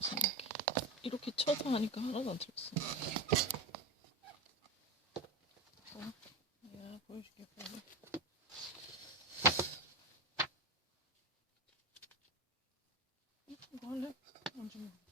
생각해. 이렇게 쳐서 하니까 하나도 안 틀렸어. 내가 보여줄게 빨리. 이거 할래? 안 주면 되지.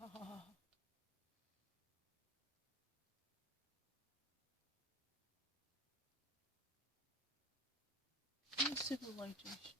아하하. Civilization.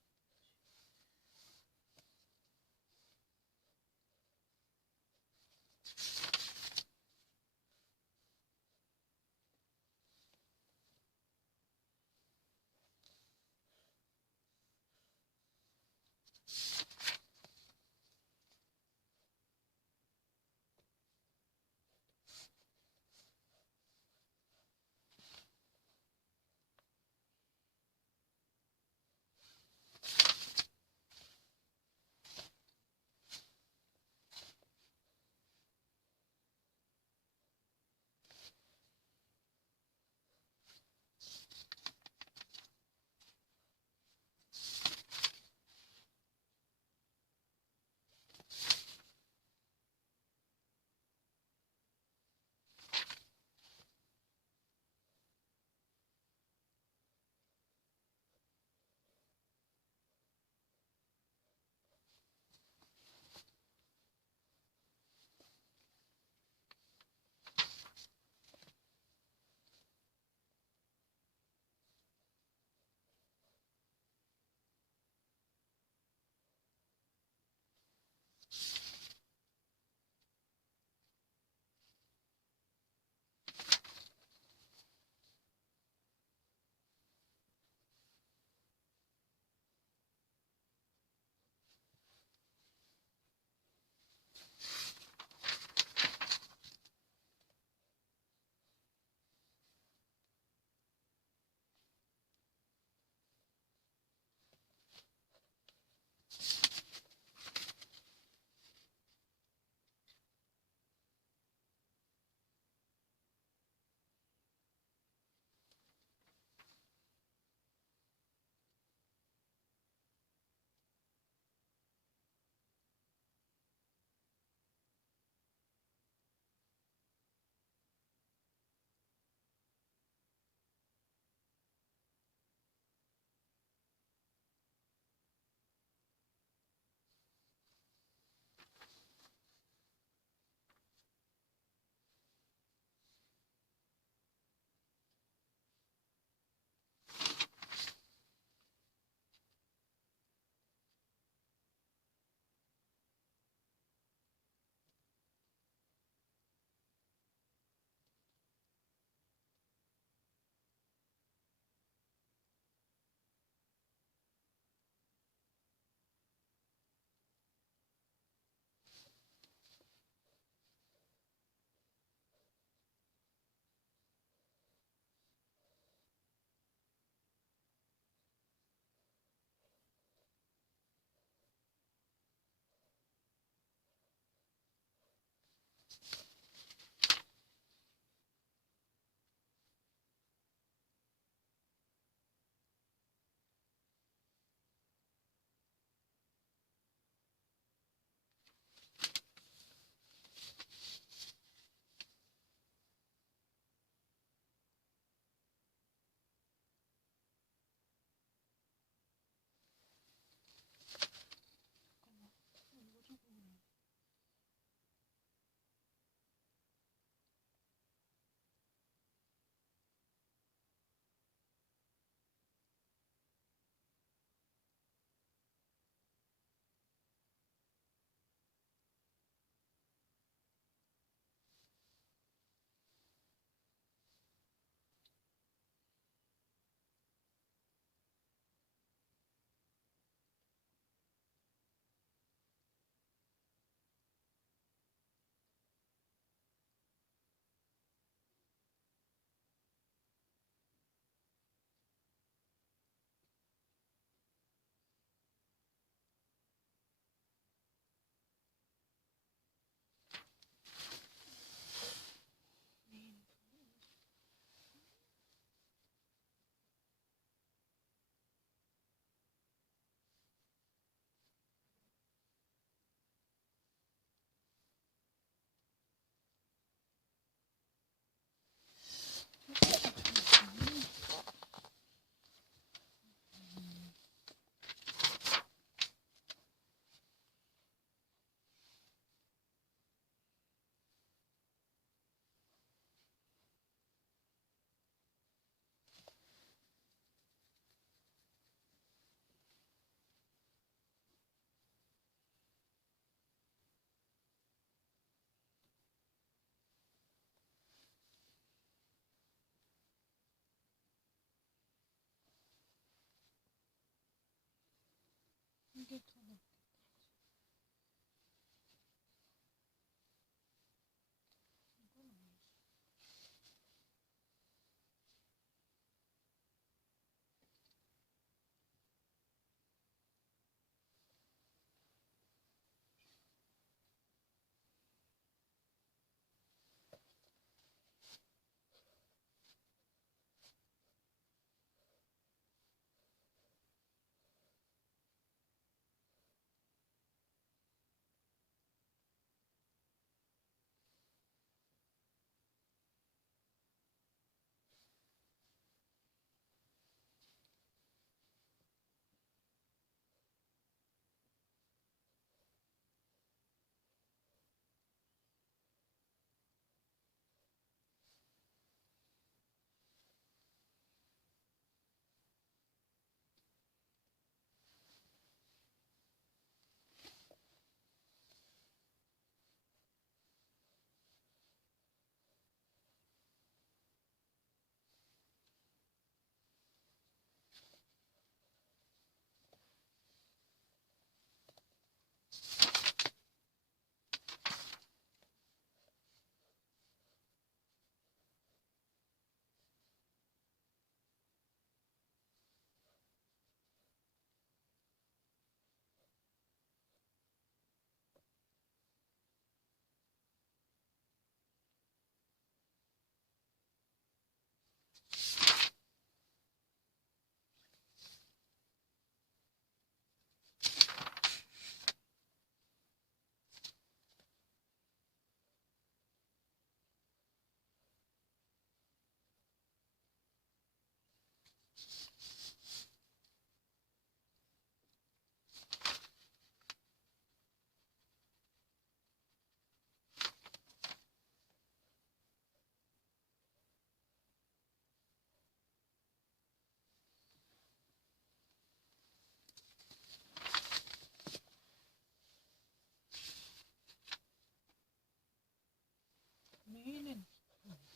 메인은 아니고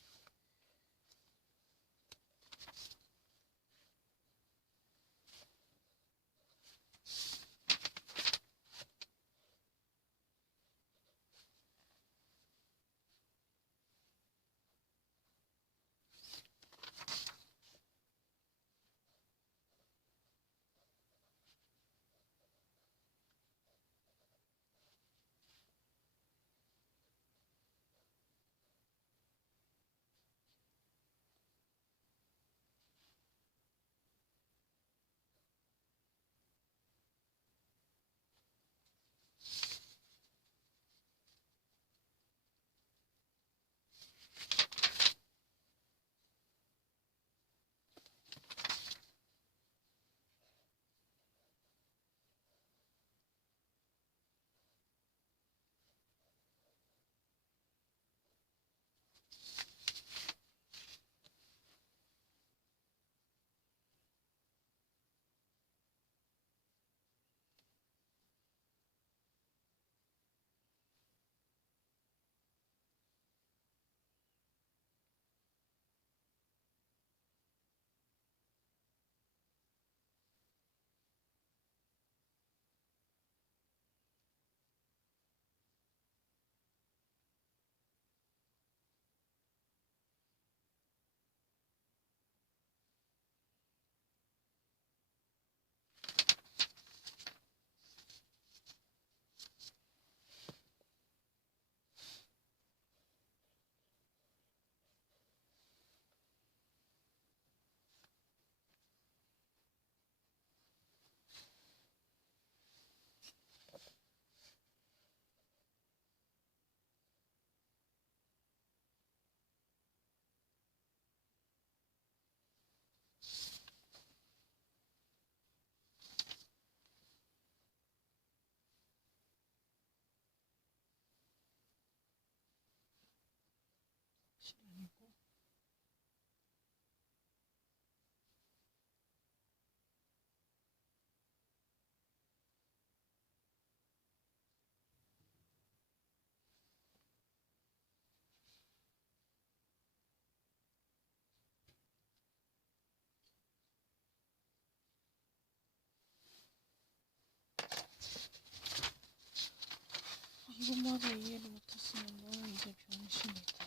이것마저 이해를 못했으면 너는 이제 병신이다.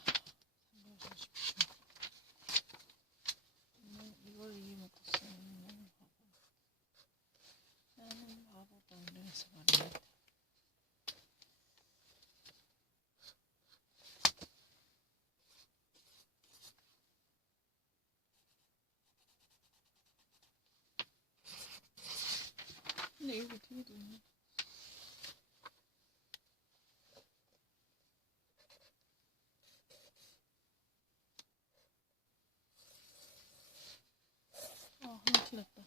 생각하십시오. 이걸 이해 못했으면 너는 바보. 나는 바보도 안 돼서 말입니다. 근데 여기 TV도 있네. 아, 하나 틀렸다.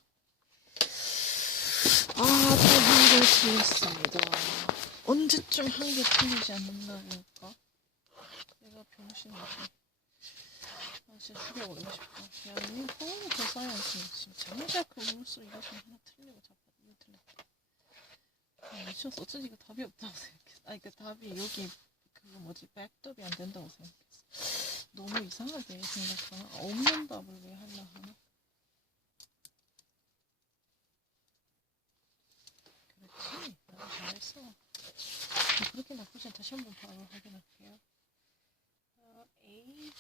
또 한 개 틀렸습니다. 언제쯤 한 개 틀리지 않는다고 할까? 내가 병신이지. 아, 진짜 휴가 올리고 싶다. 야, 이 컴퓨터 사이언스 지금 장작 그 물소 이거 좀 하나 틀리고 자꾸 이거 틀렸다. 아, 미쳤어. 어쩐지 이거 답이 없다고 생각했어. 아니, 그 답이 여기 그거 뭐지? 백답이 안 된다고 생각했어. 너무 이상하게 생각하나? 없는 답을 왜 하려 하나? 그렇지. 나도 잘했어. 그렇게 나쁘지 않다. 다시 한번 바로 확인할게요. A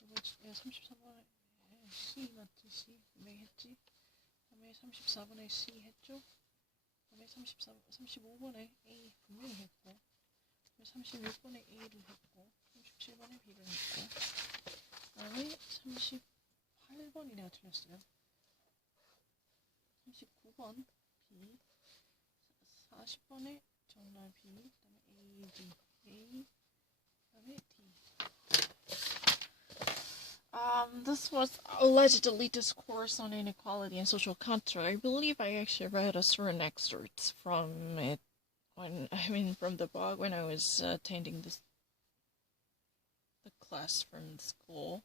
이거 33번에 C 맞지? C 왜 했지? 다음에 34번에 C 했죠? 다음에 35번에 A 분명히 했고, 36번에 A를 했고, 37번에 B를 했고, 다음에 38번이 내가 틀렸어요. 39번 B, 40번에 정말 B, 그다음에 A, D, A, 그다음에 D. This was allegedly discourse on inequality and social contract. I believe I actually read a certain excerpts from it from the blog when I was attending the class from the school.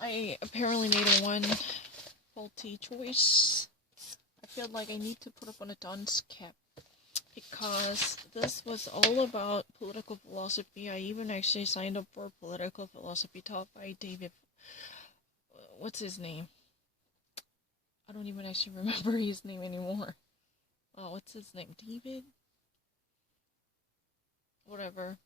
I apparently made one faulty choice. I feel like I need to put up on a dunce cap. because this was all about political philosophy. I even actually signed up for political philosophy taught by David. What's his name? I don't even actually remember his name anymore. Oh, what's his name? David? Whatever.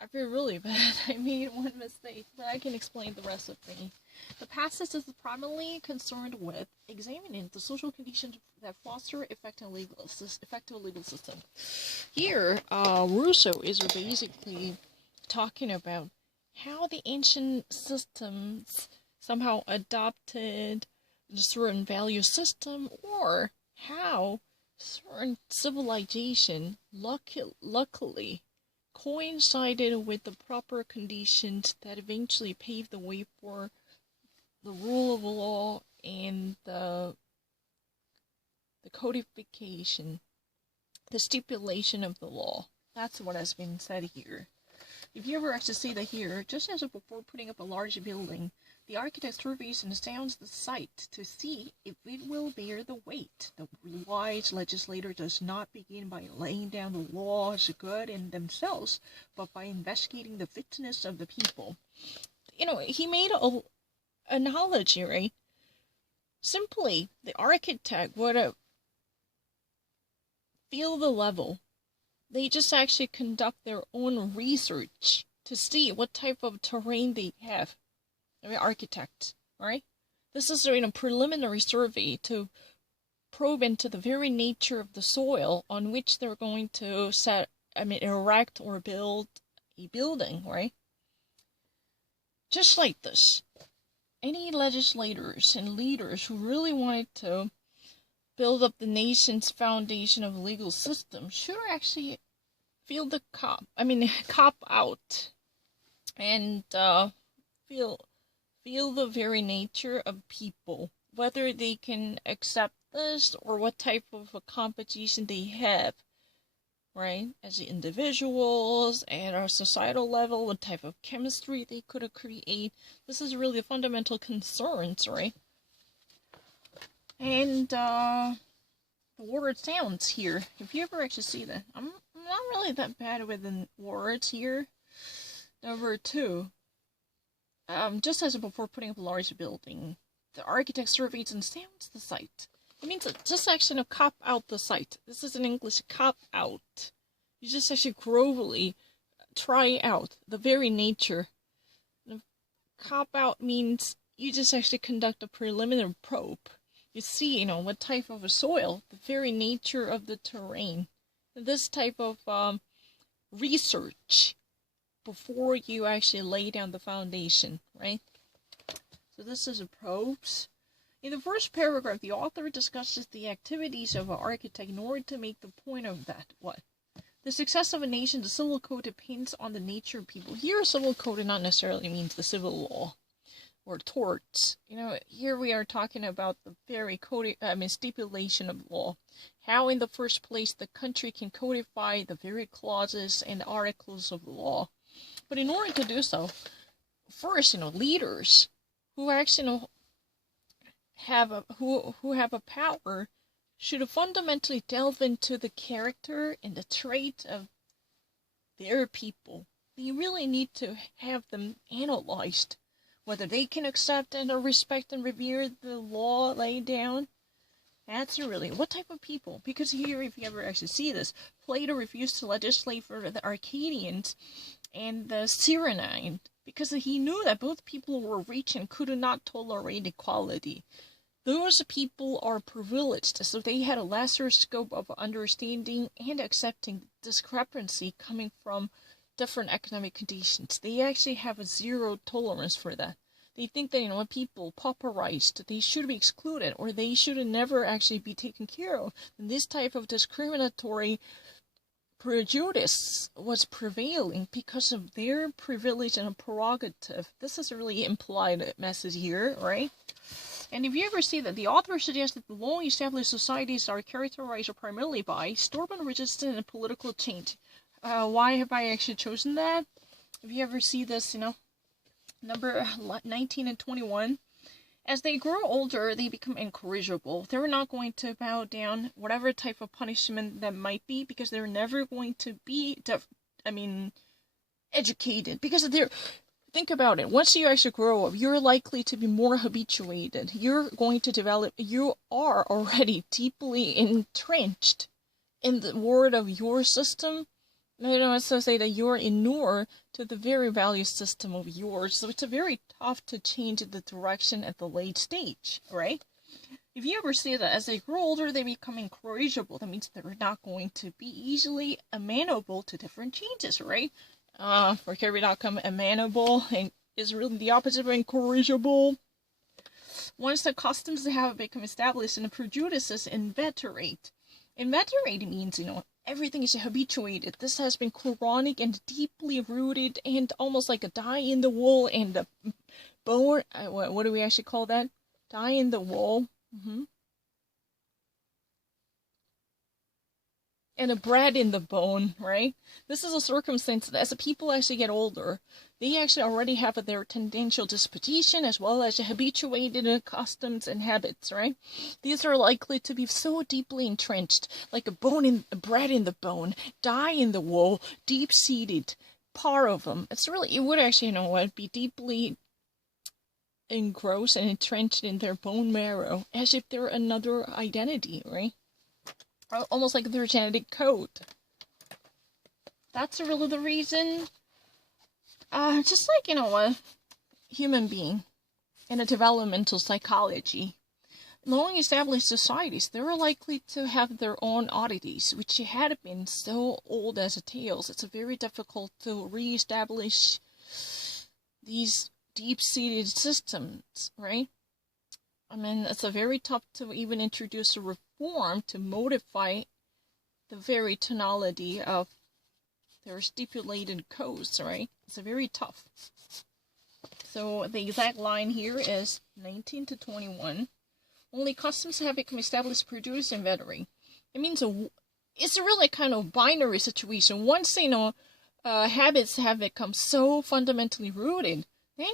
I feel really bad. I made one mistake, but I can explain the rest of me. The passage is primarily concerned with examining the social conditions that foster effective legal system. Here, Rousseau is basically talking about how the ancient systems somehow adopted a certain value system, or how certain civilization luckily coincided with the proper conditions that eventually paved the way for the rule of law and the codification, the stipulation of the law. That's what has been said here. If you ever actually see that here, just as before putting up a large building, the architect surveys and sounds the site to see if it will bear the weight. The wise legislator does not begin by laying down the laws good in themselves, but by investigating the fitness of the people. He made an analogy, right? Simply, the architect would feel the level. They just actually conduct their own research to see what type of terrain they have. Architect, right? This is a preliminary survey to probe into the very nature of the soil on which they're going to erect or build a building, right? Just like this, any legislators and leaders who really wanted to build up the nation's foundation of legal system should actually feel the cop out and feel the very nature of people, whether they can accept this or what type of a competition they have, right? As individuals and our societal level, what type of chemistry they could create. This is really fundamental concerns, right? And the word sounds here. If you ever actually see that, I'm not really that bad with the words here. Number 2. Just as before putting up a large building, the architect surveys and sounds the site. It means just actually cop out the site. This is in English, cop out. You just actually grovely try out the very nature. Cop out means you just actually conduct a preliminary probe. You see, what type of a soil, the very nature of the terrain. This type of research before you actually lay down the foundation, right? So this is a probes. In the first paragraph, the author discusses the activities of an architect in order to make the point of that. What? The success of a nation, the civil code depends on the nature of people. Here, civil code not necessarily means the civil law or torts. Here we are talking about the very stipulation of law. How, in the first place, the country can codify the very clauses and articles of the law. But in order to do so, first, leaders who actually have a power should fundamentally delve into the character and the trait of their people. They really need to have them analyzed, whether they can accept and respect and revere the law laid down. That's really what type of people. Because here, if you ever actually see this, Plato refused to legislate for the Arcadians and the Cyrenaians because he knew that both people were rich and could not tolerate equality. Those people are privileged, so they had a lesser scope of understanding and accepting discrepancy coming from different economic conditions. They actually have a zero tolerance for that. They think that, people pauperized, they should be excluded, or they should never actually be taken care of. And this type of discriminatory prejudice was prevailing because of their privilege and prerogative. This is a really implied message here, right? And if you ever see that the author suggests that the long-established societies are characterized primarily by stubborn resistance and political change. Why have I actually chosen that? If you ever see this, number 19 and 21, As they grow older, they become incorrigible. They're not going to bow down whatever type of punishment that might be, because they're never going to be educated, because they're, think about it, once you actually grow up, you're likely to be more habituated. You're going to develop, you are already deeply entrenched in the word of your system. I don't also say that you're inured to the very value system of yours, so it's a very tough to change the direction at the late stage, right? If you ever see that as they grow older, they become incorrigible, that means they're not going to be easily amenable to different changes, right? For Carrie.com, amenable is really the opposite of incorrigible. Once the customs have become established and the prejudices inveterate. Inveterate means, everything is habituated. This has been chronic and deeply rooted and almost like a dye in the wool and a bone. What do we actually call that? Dye in the wool. And a bread in the bone, right? This is a circumstance that as the people actually get older, they actually already have their tendential disposition as well as habituated customs and habits, right? These are likely to be so deeply entrenched, like a bread in the bone, dye in the wool, deep-seated, part of them. It would actually, be deeply engrossed and entrenched in their bone marrow, as if they're another identity, right? Almost like their genetic code. That's really the reason. Just like, a human being in a developmental psychology, long-established societies, they're likely to have their own oddities, which had been so old as tales. It's very difficult to re-establish these deep-seated systems, right? It's very tough to even introduce a reform to modify the very tonality of their stipulated codes, right? It's very tough. So the exact line here is 19 to 21. Only customs have become established, produced, and veteran. It means it's a really kind of binary situation. Once, habits have become so fundamentally rooted, then,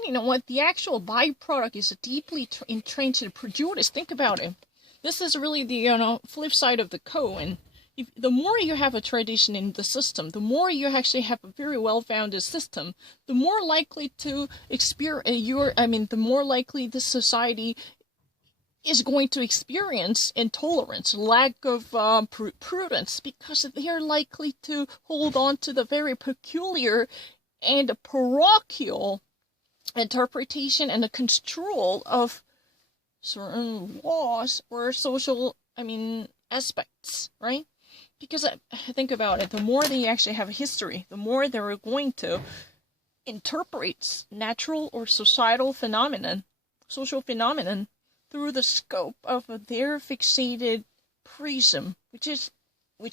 the actual byproduct is a deeply entrenched prejudice. Think about it. This is really the, flip side of the coin. The more you have a tradition in the system, the more you actually have a very well-founded system, the more likely to the more likely the society is going to experience intolerance, lack of prudence, because they are likely to hold on to the very peculiar and parochial interpretation and the construal of certain laws or social, aspects, right? Because think about it, the more they actually have a history, the more they're going to interpret natural or social phenomenon through the scope of their fixated prism, which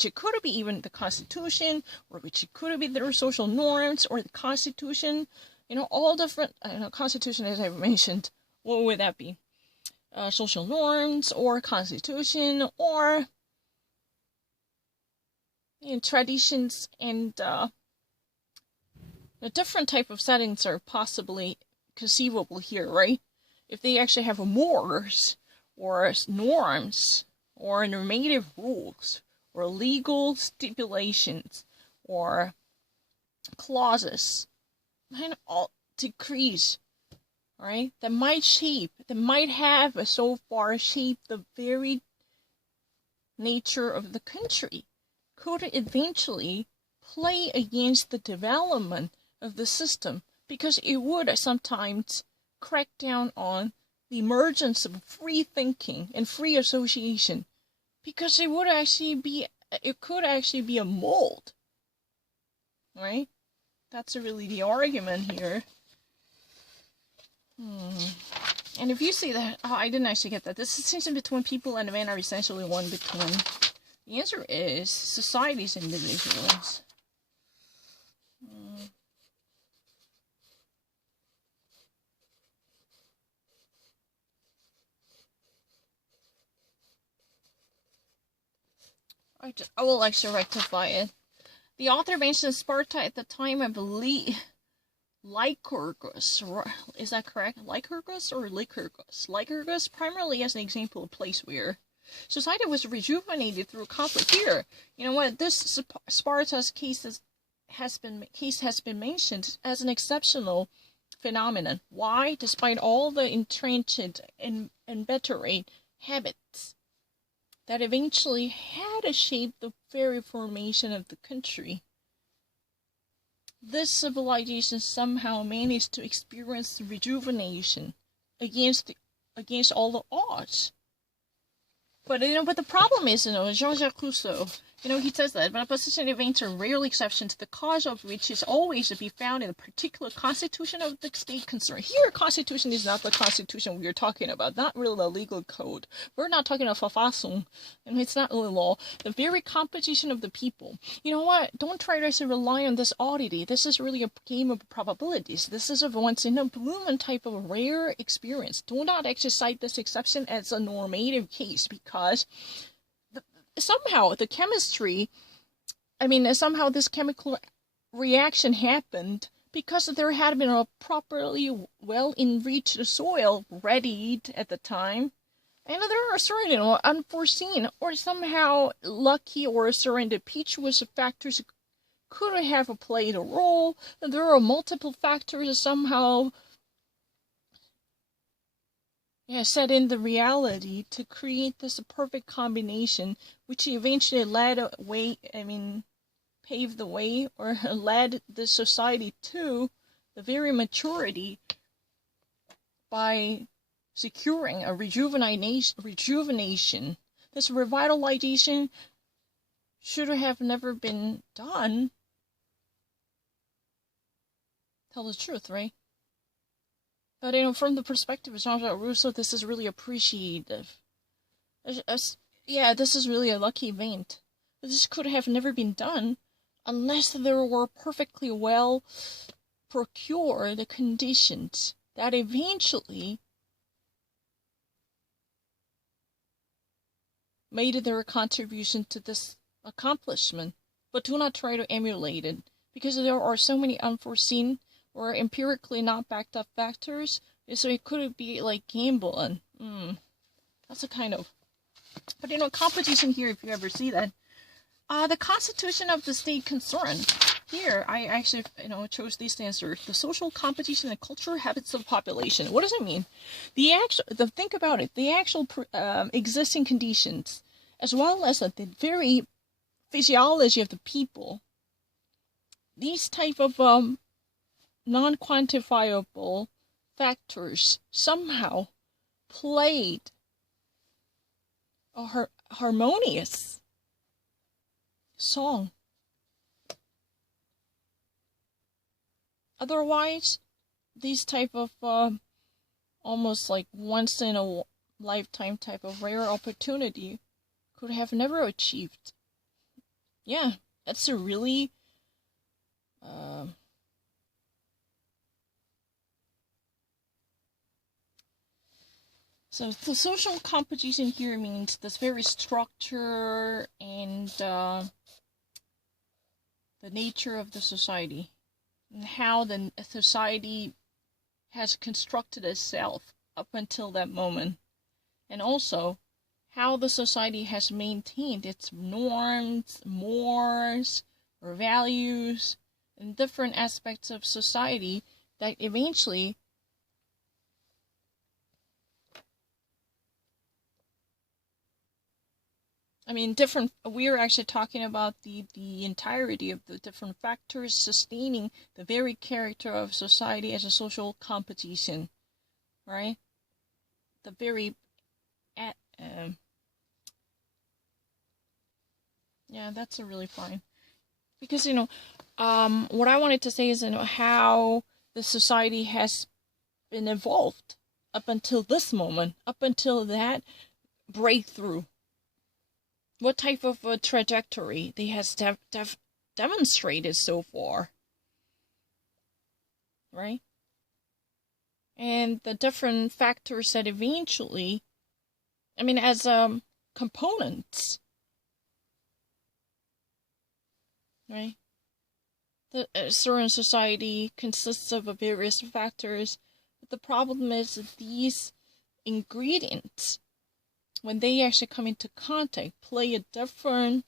it could be even the Constitution, or which it could be their social norms, or the Constitution. All different, Constitution, as I mentioned, what would that be? Social norms, or Constitution, or traditions, and the different type of settings are possibly conceivable here, right? If they actually have mores, or norms, or normative rules, or legal stipulations, or clauses, and all decrees, right? That might have so far shaped the very nature of the country, could eventually play against the development of the system, because it would sometimes crack down on the emergence of free thinking and free association, because it could actually be a mold, right? That's really the argument here. And if you see that, I didn't actually get that. This distinction between people and man are essentially one between. The answer is societies and individuals. I will actually rectify it. The author mentioned Sparta at the time, I believe, Lycurgus. Is that correct? Lycurgus or Lycurgus? Lycurgus, primarily as an example of place where society was rejuvenated through conflict. Here, you know what? This Sparta's case has been mentioned as an exceptional phenomenon. Why? Despite all the entrenched and inveterate habits that eventually had to shape the very formation of the country, this civilization somehow managed to experience rejuvenation against all the odds. But the problem is, Jean-Jacques Rousseau, he says that, but opposition events are rarely exceptions, the cause of which is always to be found in a particular constitution of the state concerned. Here, constitution is not the constitution we are talking about, not really the legal code. We're not talking about Verfassung, and it's not really law. The very composition of the people. You know what? Don't try to rely on this oddity. This is really a game of probabilities. This is a once-in-a-blue type of rare experience. Do not exercise this exception as a normative case, because somehow the chemistry, somehow this chemical reaction happened because there had been a properly well-enriched soil readied at the time. And there are certain unforeseen or somehow lucky or serendipitous factors could have played a role. There are multiple factors that somehow set in the reality to create this perfect combination, which eventually paved the way, or led the society to the very maturity by securing a rejuvenation. This revitalization should have never been done. Tell the truth, right? But, from the perspective of Jean-Jacques Rousseau, this is really appreciative. This is really a lucky event. This could have never been done unless there were perfectly well procured conditions that eventually made their contribution to this accomplishment. But do not try to emulate it, because there are so many unforeseen or empirically not backed up factors, so it could be like gambling. That's a kind of... But, competition here, if you ever see that. The constitution of the state concerned. Here, I actually, chose these to answer. The social competition and cultural habits of population. What does it mean? Think about it. The actual existing conditions, as well as the very physiology of the people. These type of non-quantifiable factors somehow played a harmonious song. Otherwise, these type of almost like once in a lifetime type of rare opportunity could have never achieved. Yeah, that's a really so the social competition here means this very structure and the nature of the society, and how the society has constructed itself up until that moment, and also how the society has maintained its norms, mores, or values, and different aspects of society that eventually we're actually talking about the entirety of the different factors sustaining the very character of society as a social competition, right? The very, that's a really fine. Because, what I wanted to say is, how the society has been evolved up until this moment, up until that breakthrough. What type of a trajectory they has demonstrated so far, right? And the different factors that eventually, as components, right? a certain society consists of various factors. But the problem is that these ingredients, when they actually come into contact, play a different,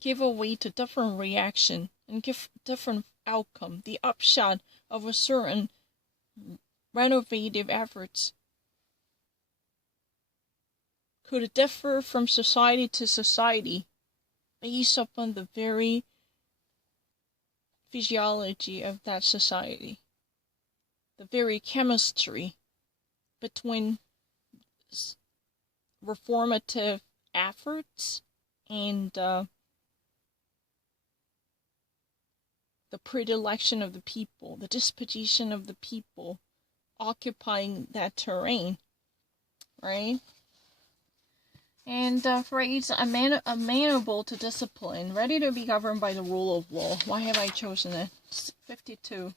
give away to different reaction and give different outcome. The upshot of a certain renovative efforts could differ from society to society based upon the very physiology of that society, the very chemistry between reformative efforts and the predilection of the people, the disposition of the people occupying that terrain, right? And phrase amenable to discipline, ready to be governed by the rule of law. Why have I chosen it? 52.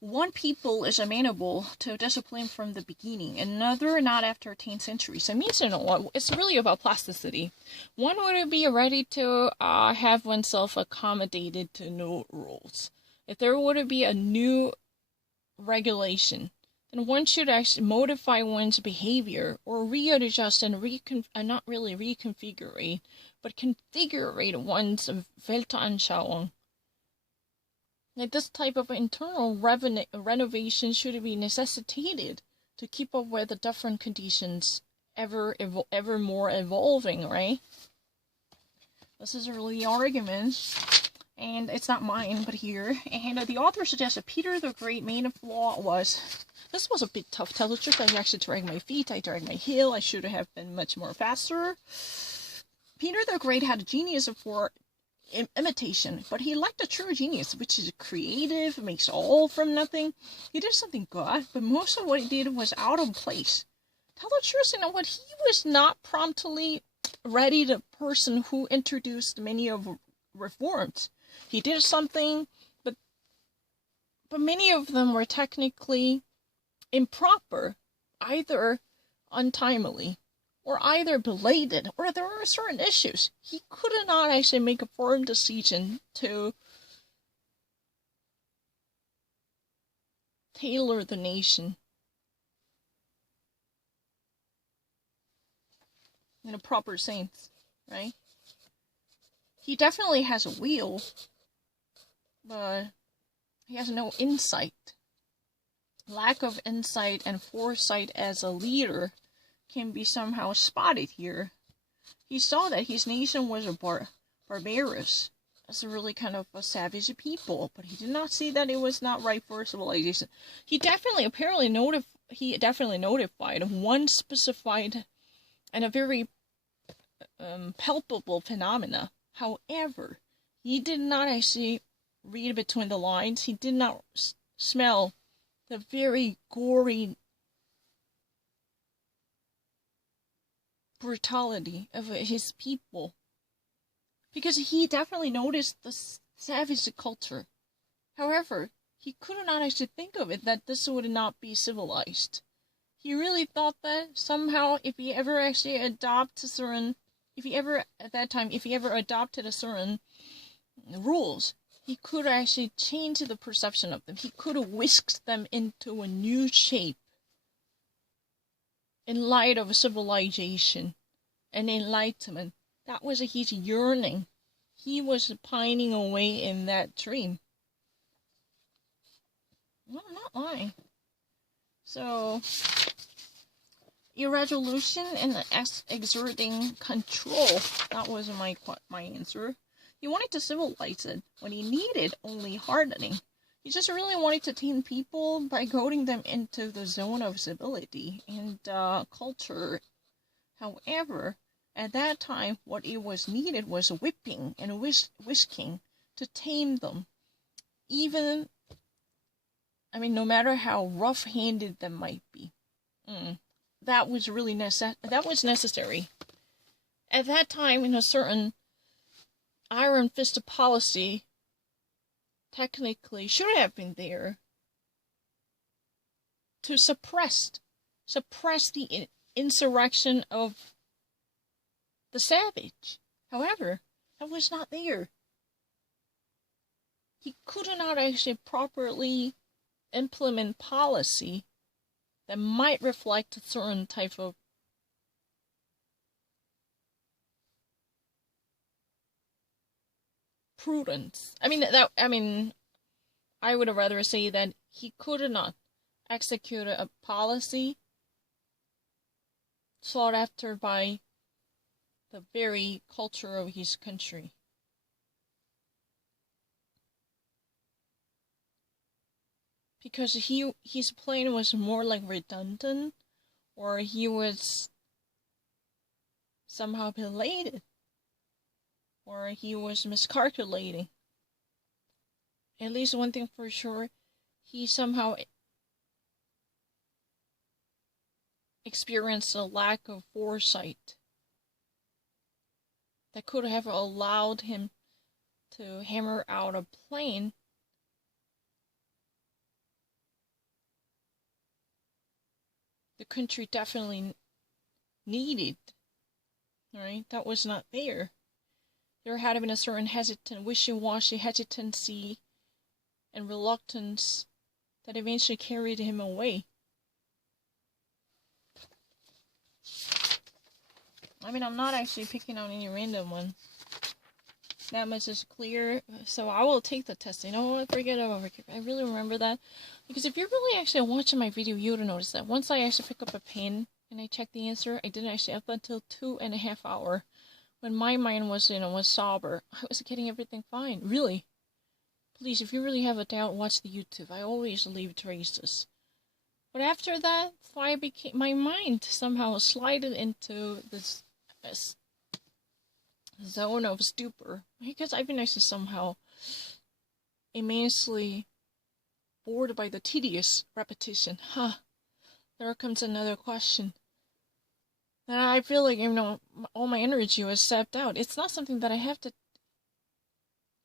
One people is amenable to discipline from the beginning, another not after 10 centuries. It means, it's really about plasticity. One would be ready to have oneself accommodated to new rules. If there would be a new regulation, then one should actually modify one's behavior or readjust and not really reconfigure, but configure one's Weltanschauung. Like this type of internal renovation should be necessitated to keep up with the different conditions ever more evolving, right? This is really the argument, and it's not mine, but here. And the author suggests that Peter the Great main flaw was, this was a bit tough to tell the truth. I actually dragged my feet, I dragged my heel, I should have been much more faster. Peter the Great had a genius for imitation, but he lacked a true genius, which is creative, makes all from nothing. He did something good, but most of what he did was out of place. Tell the truth, he was not promptly ready the person who introduced many of reforms. He did something, but many of them were technically improper, either untimely, or either belated, or there were certain issues. He could not actually make a firm decision to tailor the nation in a proper sense, right? He definitely has a will, but he has no insight. Lack of insight and foresight as a leader can be somehow spotted here. He saw that his nation was barbarous, as a really kind of a savage people, but he did not see that it was not right for civilization. He definitely notified one specified and a very palpable phenomena. However, he did not actually read between the lines. He did not smell the very gory brutality of his people, because he definitely noticed the savage culture. However, he could not actually think of it that this would not be civilized. He really thought that somehow if he ever adopted a certain rules, he could actually change the perception of them. He could have whisked them into a new shape in light of civilization and enlightenment. That was his yearning. He was pining away in that dream. No, I'm not lying. So, irresolution and exerting control. That was my answer. He wanted to civilize it when he needed only hardening. He just really wanted to tame people by goading them into the zone of civility and culture. However, at that time, what it was needed was whipping and whisking to tame them. No matter how rough-handed they might be. That was really necessary. At that time, in a certain iron-fisted policy, technically should have been there to suppress the insurrection of the savage. However, was not there. He could not actually properly implement policy that might reflect a certain type of prudence. I would rather say that he could not execute a policy sought after by the very culture of his country. Because his plan was more like redundant, or he was somehow belated, or he was miscalculating. At least one thing for sure, he somehow experienced a lack of foresight that could have allowed him to hammer out a plan the country definitely needed, right? That was not there. There had been a certain wishy-washy hesitancy and reluctance that eventually carried him away. I mean, I'm not actually picking out any random one. That much is clear. So I will take the test. You know what? Forget about it. I really remember that. Because if you're really actually watching my video, you would notice that once I actually pick up a pen and I check the answer, I didn't actually up until 2.5 hours. When my mind was, was sober. I was getting everything fine. Really. Please, if you really have a doubt, watch the YouTube. I always leave traces. But after that, my mind somehow slided into this zone of stupor, because I've been actually somehow immensely bored by the tedious repetition. There comes another question. And I feel like, all my energy was sapped out. It's not something that I have to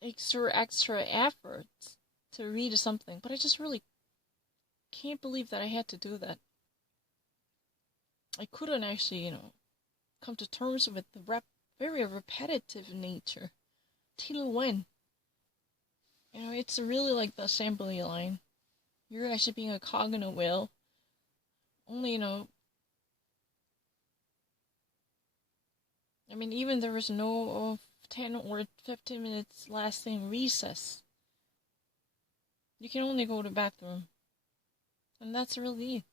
exert extra effort to read something, but I just really can't believe that I had to do that. I couldn't actually, come to terms with the very repetitive nature. Till when? It's really like the assembly line. You're actually being a cog in a wheel. Only, even there was no 10 or 15 minutes lasting recess. You can only go to the bathroom. And that's really it.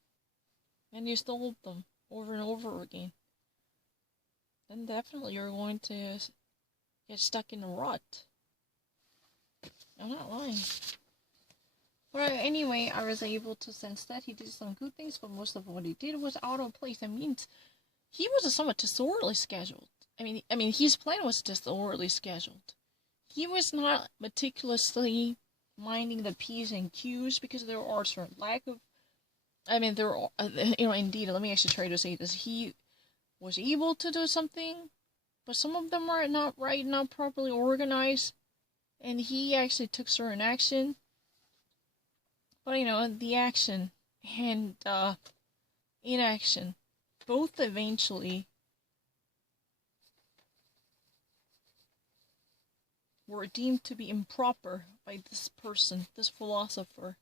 And you still hold them over and over again. Then definitely you're going to get stuck in a rut. I'm not lying. But anyway, I was able to sense that he did some good things, but most of what he did was out of place. That means he was somewhat disorderly scheduled. His plan was disorderly scheduled. He was not meticulously minding the P's and Q's, because there are certain lack of... indeed, let me actually try to say this. He was able to do something, but some of them are not right, not properly organized, and he actually took certain action. But, the action and inaction both eventually were deemed to be improper by this person, this philosopher.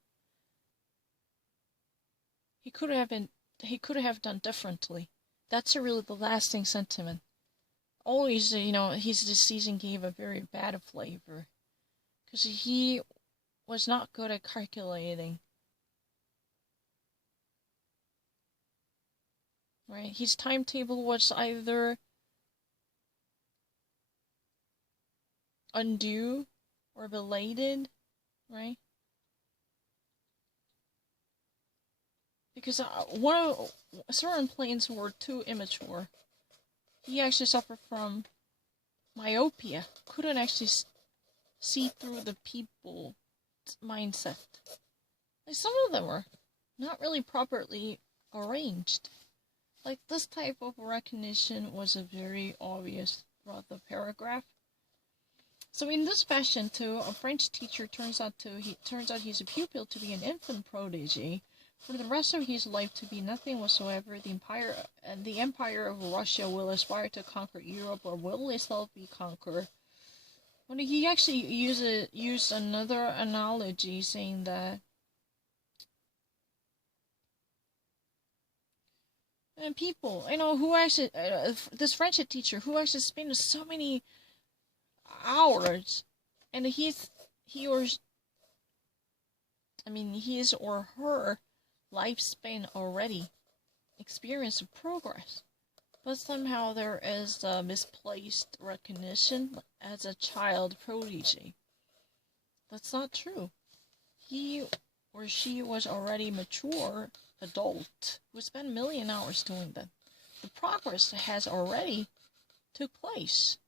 He could have done differently. That's really the lasting sentiment. Always, his decision gave a very bad flavor, because he was not good at calculating. Right? His timetable was either undue or belated, right? Because certain planes were too immature. He actually suffered from myopia. Couldn't actually see through the people's mindset. Like, some of them were not really properly arranged. Like, this type of recognition was very obvious throughout the paragraph. So in this fashion, too, a French teacher turns out his pupil to be an infant prodigy, for the rest of his life to be nothing whatsoever. The empire of Russia will aspire to conquer Europe, or will itself be conquered. Well, he actually used another analogy saying that and people, who actually, this French teacher who actually spent so many hours, and his or her lifespan already experienced progress. But somehow there is a misplaced recognition as a child prodigy. That's not true. He or she was already mature adult who spent a million hours doing that. The progress has already took place.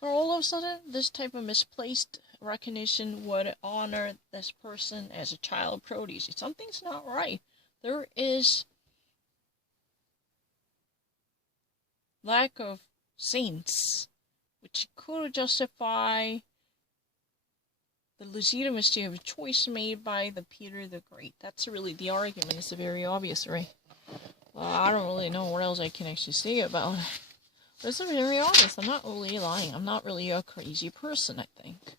But all of a sudden, this type of misplaced recognition would honor this person as a child prodigy. Something's not right. There is lack of saints, which could justify the legitimacy of a choice made by the Peter the Great. That's really the argument. It's very obvious, right? Well, I don't really know what else I can actually say about it. But it's very obvious. I'm not really lying. I'm not really a crazy person, I think.